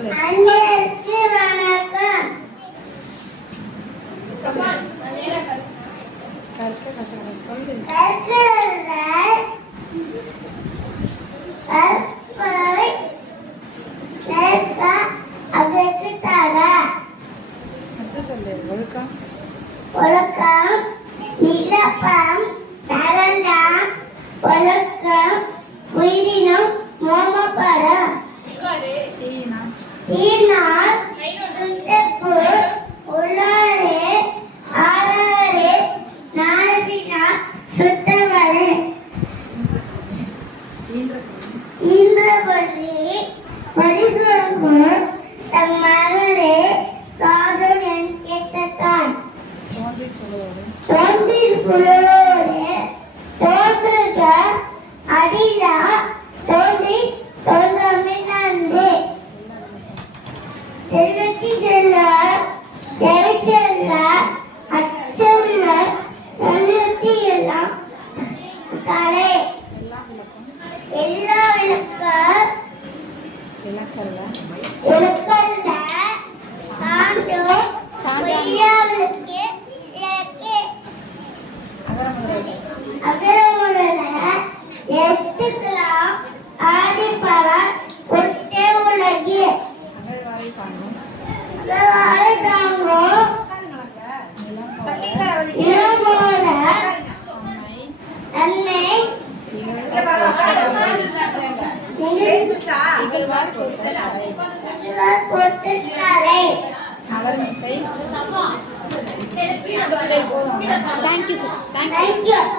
அனைவருக்கு வணக்கம். ஒழுக்கம் நிலப்பம் தரலாம் ஒழுக்கம் உயிரினம் மோமப்படம் ஈனால் சுத்தப்பு உள்ளாரே ஆறாரே நாடினா சுத்தவரே இன்றபடி பரிசுக்கு தம் மகளே சாதன் என் கேட்டத்தான் தோன்றில் புலோரே தோன்றுக அடிலா தோன்றி தோன்றாமே செல்வத்தி செல்ல செல்ல அச்சல்ல செல்வத்தி எல்லாம் கலை எல்லா விளக்கல்ல சாண்டோ பொய்யாவிளக்கு இலக்கு அகரமுடல எட்டுக்கலாம் ஆதிபர ஒட்டே உலகி Thank you, sir. Thank you.